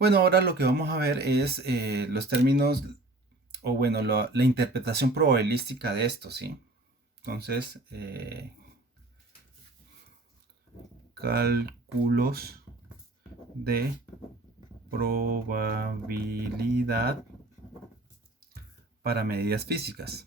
Bueno, ahora lo que vamos a ver es los términos, o bueno, la interpretación probabilística de esto, ¿sí? Entonces, cálculos de probabilidad para medidas físicas.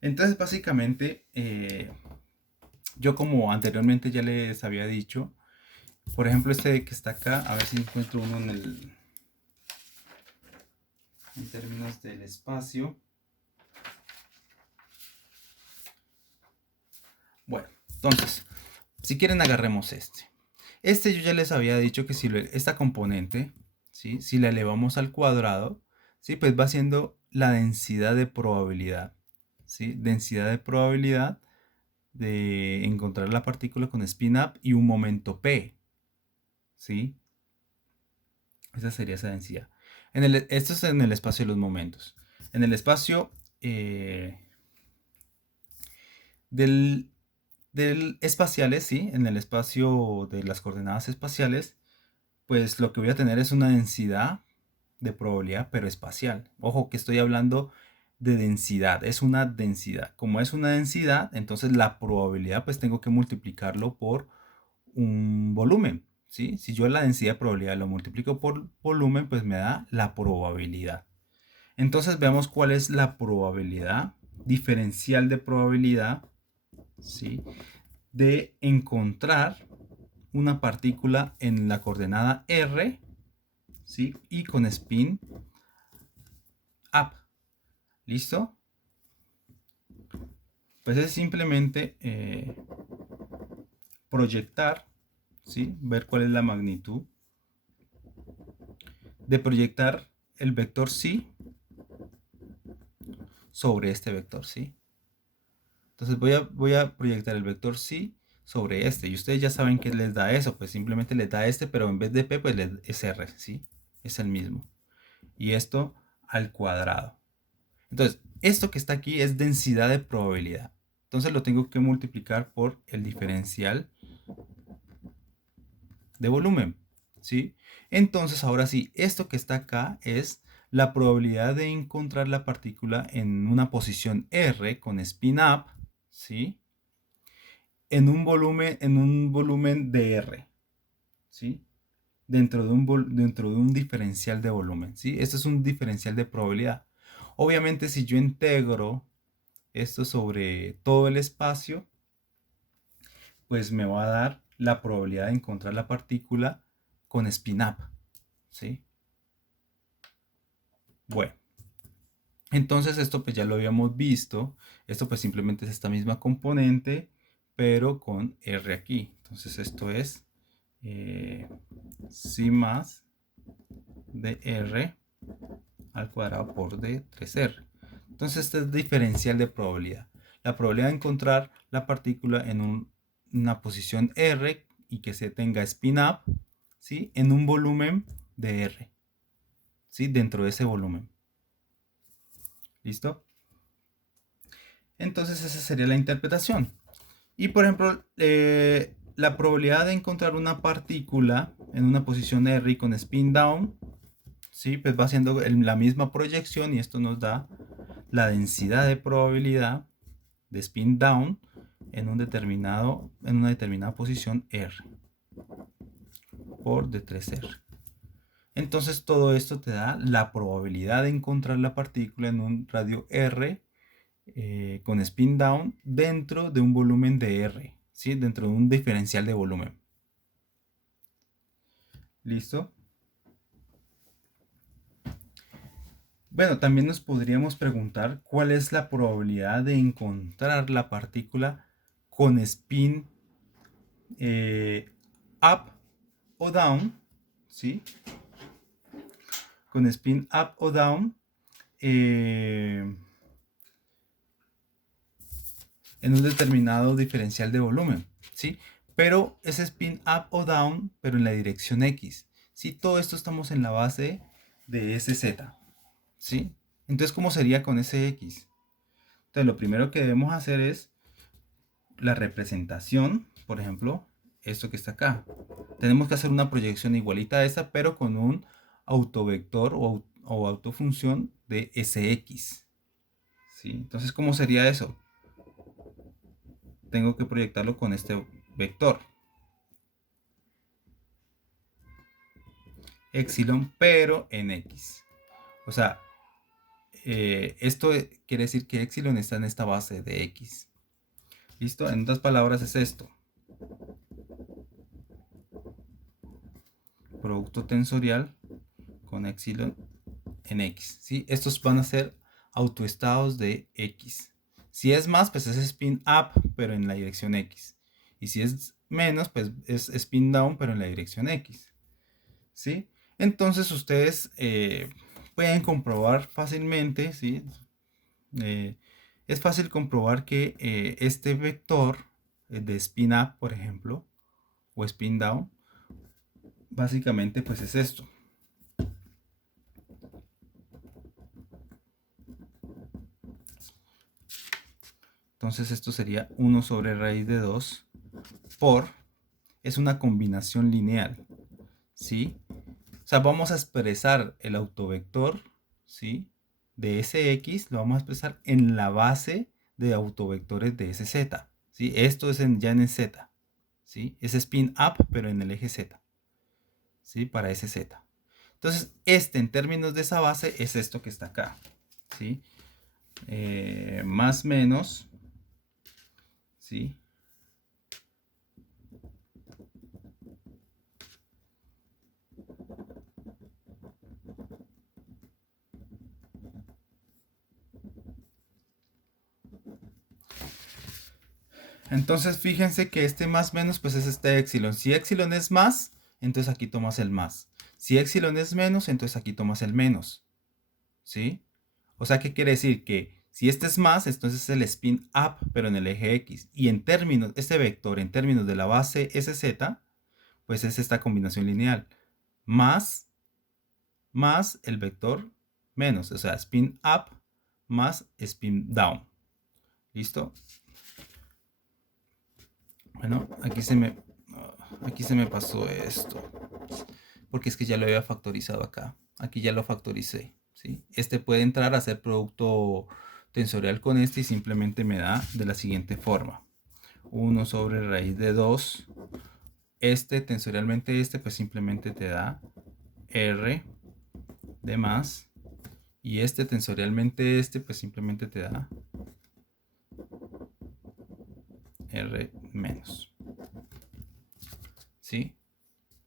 Entonces, básicamente, yo como anteriormente ya les había dicho, por ejemplo, este que está acá, a ver si encuentro uno en términos del espacio. Bueno, entonces, si quieren agarremos este. Este yo ya les había dicho que si esta componente, ¿sí? Si la elevamos al cuadrado, ¿sí? Pues va siendo la densidad de probabilidad, ¿sí? Densidad de probabilidad de encontrar la partícula con spin up y un momento p, ¿sí? Esa sería esa densidad. Esto es en el espacio de los momentos. En el espacio del, del espaciales, ¿sí? En el espacio de las coordenadas espaciales, pues lo que voy a tener es una densidad de probabilidad, pero espacial. Ojo que estoy hablando de densidad, es una densidad. Como es una densidad, entonces la probabilidad pues tengo que multiplicarlo por un volumen, ¿sí? Si yo la densidad de probabilidad lo multiplico por volumen, pues me da la probabilidad. Entonces veamos cuál es la probabilidad diferencial de probabilidad, ¿sí? De encontrar una partícula en la coordenada r, ¿sí? Y con spin up. ¿Listo? Pues es simplemente proyectar, ¿sí? Ver cuál es la magnitud de proyectar el vector sí sobre este vector sí. Entonces voy a proyectar el vector sí sobre este. Y ustedes ya saben que les da eso. Pues simplemente les da este, pero en vez de p, pues es r, ¿sí? Es el mismo. Y esto al cuadrado. Entonces, esto que está aquí es densidad de probabilidad. Entonces lo tengo que multiplicar por el diferencial de volumen, ¿sí? Entonces, ahora sí, esto que está acá es la probabilidad de encontrar la partícula en una posición R con spin up, ¿sí? En un volumen de R, ¿sí? Dentro de un diferencial de volumen, ¿sí? Esto es un diferencial de probabilidad. Obviamente, si yo integro esto sobre todo el espacio, pues me va a dar la probabilidad de encontrar la partícula con spin up, ¿sí? Bueno, entonces esto pues ya lo habíamos visto. Esto pues simplemente es esta misma componente, pero con R aquí. Entonces esto es si más de R al cuadrado por D 3R. Entonces este es diferencial de probabilidad. La probabilidad de encontrar la partícula en una posición R y que se tenga spin up, ¿sí? En un volumen de R, ¿sí? Dentro de ese volumen. ¿Listo? Entonces esa sería la interpretación. Y por ejemplo, la probabilidad de encontrar una partícula en una posición R y con spin down, ¿sí? Pues va haciendo la misma proyección y esto nos da la densidad de probabilidad de spin down en en una determinada posición R por D3R. Entonces todo esto te da la probabilidad de encontrar la partícula en un radio R con spin down dentro de un volumen de R, ¿sí? Dentro de un diferencial de volumen. ¿Listo? Bueno, también nos podríamos preguntar cuál es la probabilidad de encontrar la partícula con spin up o down, ¿sí? Con spin up o down en un determinado diferencial de volumen, ¿sí? Pero ese spin up o down, pero en la dirección X, ¿sí? Todo esto estamos en la base de sz, ¿sí? Entonces, ¿cómo sería con ese X? Entonces, lo primero que debemos hacer es la representación, por ejemplo, esto que está acá. Tenemos que hacer una proyección igualita a esta, pero con un autovector o autofunción de Sx. ¿Sí? Entonces, ¿cómo sería eso? Tengo que proyectarlo con este vector. Epsilon, pero en X. O sea, esto quiere decir que Epsilon está en esta base de X. ¿Listo? En otras palabras es esto. Producto tensorial con Epsilon en X. ¿Sí? Estos van a ser autoestados de X. Si es más, pues es spin up, pero en la dirección X. Y si es menos, pues es spin down, pero en la dirección X. ¿Sí? Entonces ustedes pueden comprobar fácilmente, ¿sí? Es fácil comprobar que este vector de spin up, por ejemplo, o spin down, básicamente pues es esto. Entonces esto sería 1 sobre raíz de 2 por, es una combinación lineal, ¿sí? O sea, vamos a expresar el autovector, ¿sí? De Sx, lo vamos a expresar en la base de autovectores de Sz, ¿sí? Esto es ya en Z, ¿sí? Es spin up, pero en el eje Z, ¿sí? Para Sz. Entonces, este en términos de esa base es esto que está acá, ¿sí? Más menos, ¿sí? Entonces, fíjense que este más menos, pues es este epsilon. Si epsilon es más, entonces aquí tomas el más. Si epsilon es menos, entonces aquí tomas el menos, ¿sí? O sea, ¿qué quiere decir? Que si este es más, entonces es el spin up, pero en el eje X. Y en términos, este vector, en términos de la base SZ, pues es esta combinación lineal. Más el vector menos, o sea, spin up más spin down. ¿Listo? Bueno, aquí se me pasó esto. Porque es que ya lo había factorizado acá. Aquí ya lo factoricé. ¿Sí? Este puede entrar a hacer producto tensorial con este y simplemente me da de la siguiente forma. 1 sobre raíz de 2. Este, tensorialmente este, pues simplemente te da R de más. Y este, tensorialmente este, pues simplemente te da R menos. ¿Sí?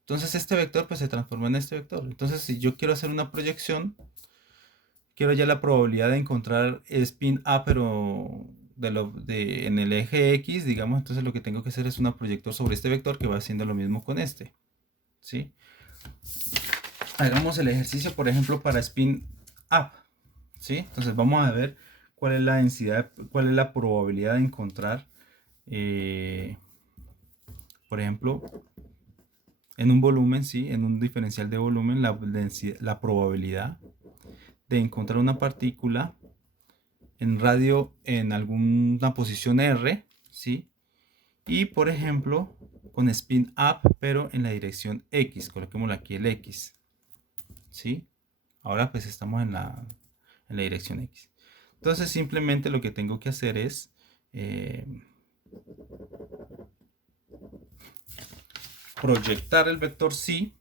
Entonces este vector pues se transforma en este vector. Entonces si yo quiero hacer una proyección, quiero ya la probabilidad de encontrar spin A pero en el eje X, digamos, entonces lo que tengo que hacer es una proyector sobre este vector que va haciendo lo mismo con este. ¿Sí? Hagamos el ejercicio, por ejemplo, para spin up. ¿Sí? Entonces vamos a ver cuál es la densidad, cuál es la probabilidad de encontrar, por ejemplo, en un volumen, ¿sí? En un diferencial de volumen, la probabilidad de encontrar una partícula en radio en alguna posición R, ¿sí? Y por ejemplo, con spin up, pero en la dirección X, coloquémosle aquí el X, ¿sí? Ahora pues estamos en la dirección X. Entonces simplemente lo que tengo que hacer es proyectar el vector psi.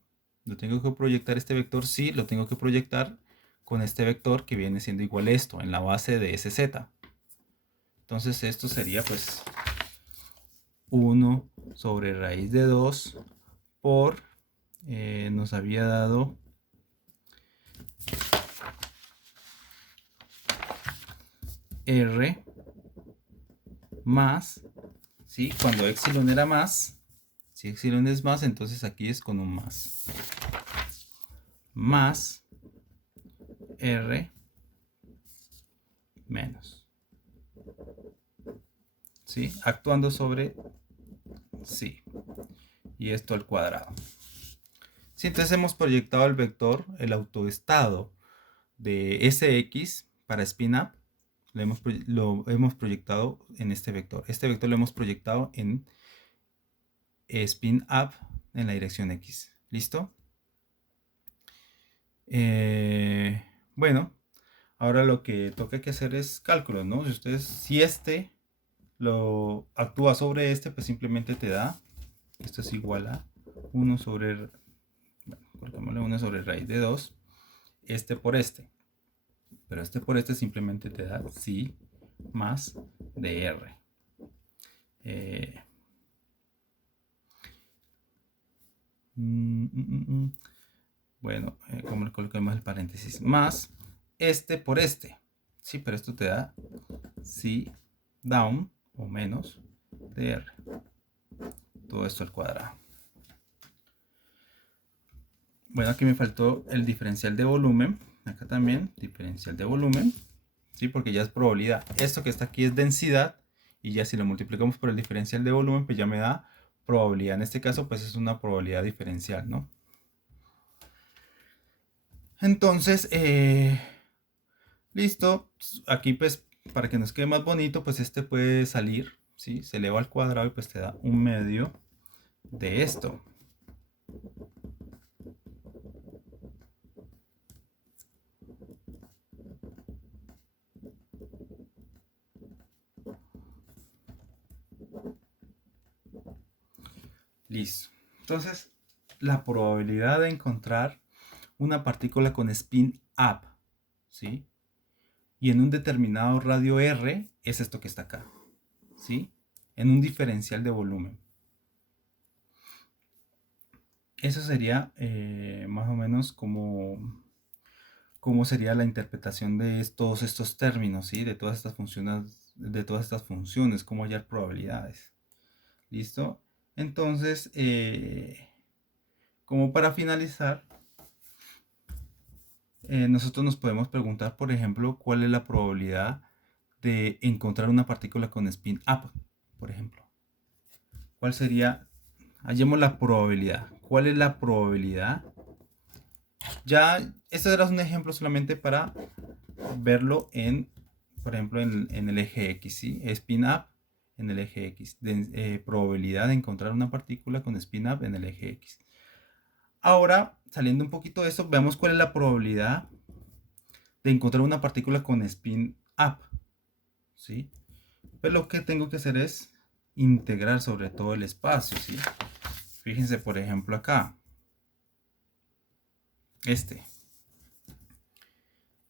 Lo tengo que proyectar este vector psi, lo tengo que proyectar con este vector que viene siendo igual a esto, en la base de SZ. Entonces esto sería pues 1 sobre raíz de 2 por, nos había dado R más, ¿sí? Cuando epsilon era más, si epsilon es más, entonces aquí es con un más R menos, ¿sí? Actuando sobre sí, y esto al cuadrado. Sí, entonces hemos proyectado el vector, el autoestado de Sx para spin up, lo hemos proyectado en este vector. Este vector lo hemos proyectado en spin up en la dirección X. ¿Listo? Bueno, ahora lo que toca que hacer es cálculos, ¿no? Si este lo actúa sobre este, pues simplemente te da, esto es igual a 1 sobre, bueno, colocémosle 1 sobre raíz de 2, este por este. Pero este por este simplemente te da psi más dr. Bueno, como le colocamos el paréntesis, más este por este. Sí, pero esto te da psi down o menos dr. Todo esto al cuadrado. Bueno, aquí me faltó el diferencial de volumen. Acá también, diferencial de volumen. ¿Sí? Porque ya es probabilidad. Esto que está aquí es densidad. Y ya si lo multiplicamos por el diferencial de volumen, pues ya me da probabilidad. En este caso, pues es una probabilidad diferencial, ¿no? Entonces, listo. Aquí, pues, para que nos quede más bonito, pues este puede salir, ¿sí? Se eleva al cuadrado y pues te da un medio de esto. Listo. Entonces, la probabilidad de encontrar una partícula con spin up, ¿sí? Y en un determinado radio R es esto que está acá, ¿sí? En un diferencial de volumen. Eso sería más o menos como sería la interpretación de todos estos términos, ¿sí? De todas estas funciones, cómo hallar probabilidades. ¿Listo? Entonces, como para finalizar, nosotros nos podemos preguntar, por ejemplo, cuál es la probabilidad de encontrar una partícula con spin up, por ejemplo. ¿Cuál sería? Hallemos la probabilidad. ¿Cuál es la probabilidad? Ya, esto era un ejemplo solamente para verlo por ejemplo, en el eje X, ¿sí? Spin up en el eje X. Probabilidad de encontrar una partícula con spin up en el eje X. Ahora, saliendo un poquito de esto, veamos cuál es la probabilidad de encontrar una partícula con spin up, ¿sí? Pues lo que tengo que hacer es integrar sobre todo el espacio, ¿sí? Fíjense, por ejemplo, acá. Este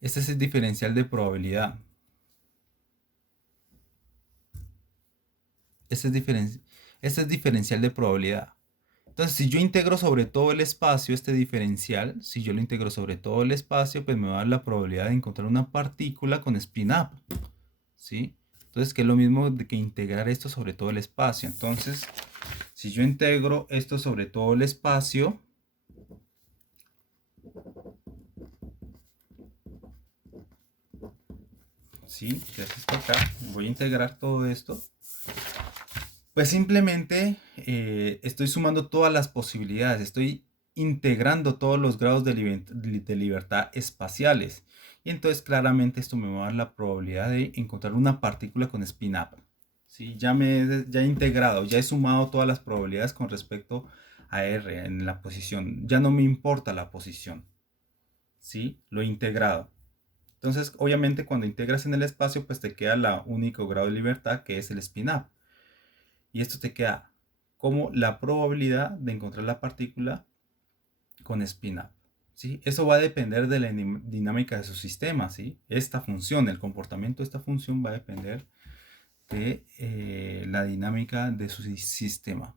es el diferencial de probabilidad. Este es diferencial de probabilidad. Entonces, si yo integro sobre todo el espacio este diferencial, si yo lo integro sobre todo el espacio, pues me va a dar la probabilidad de encontrar una partícula con spin up, ¿sí? Entonces, que es lo mismo de que integrar esto sobre todo el espacio. Entonces, si yo integro esto sobre todo el espacio, ¿sí? Que es esto acá, voy a integrar todo esto. Pues simplemente estoy sumando todas las posibilidades, estoy integrando todos los grados de libertad espaciales. Y entonces claramente esto me va a dar la probabilidad de encontrar una partícula con spin up. ¿Sí? Ya he integrado, ya he sumado todas las probabilidades con respecto a R en la posición. Ya no me importa la posición. ¿Sí? Lo he integrado. Entonces, obviamente cuando integras en el espacio, pues te queda el único grado de libertad que es el spin up. Y esto te queda como la probabilidad de encontrar la partícula con spin up. ¿Sí? Eso va a depender de la dinámica de su sistema. ¿Sí? Esta función, el comportamiento de esta función va a depender de la dinámica de su sistema.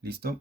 ¿Listo?